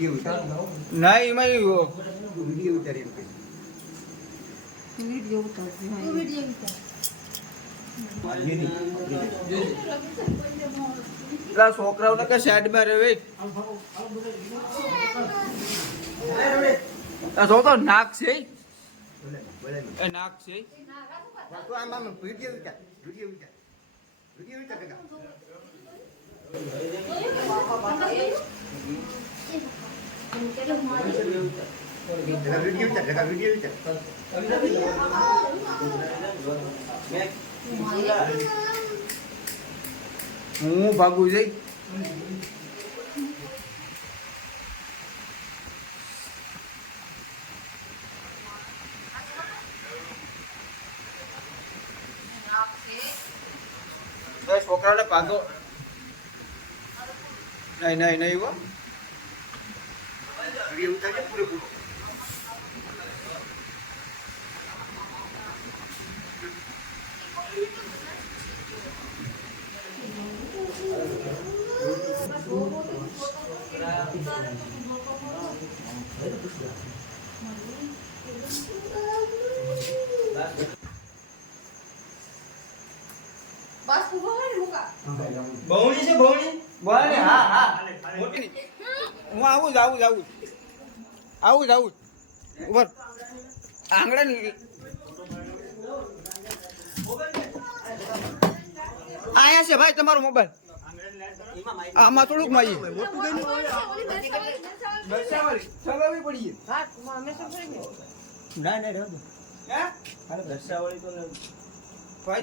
video ઉતાર ના એમાં વિડિયો ઉતારી એમ કે વિડિયો ઉતારજે હા તું વિડિયો ઉતાર પેલા છોકરાઓને કે સાઈડમાં રહે જો તો નાક છે બોલે એ નાક છે તો આમાં વિડિયો ઉતાર વિડિયો ઉતાર કાકા વિડિયો ઉતાર હું ભાગું જઈ છોકરાને ભાગો નહીં હો વિડિયો ઉતાર પૂરો બસ ઉભો રહે મુકા બહુણી છે બહુણી બોલે હા મોટી હું આવું ઉપર આંગળા આયા છે ભાઈ તમારો મોબાઈલ આમાં થોડુંક મારી દર્શાવાળી સગાવી પડી હા અમે શું કરી ના રહેવા દો હે અરે દર્શાવાળી તો ભાઈ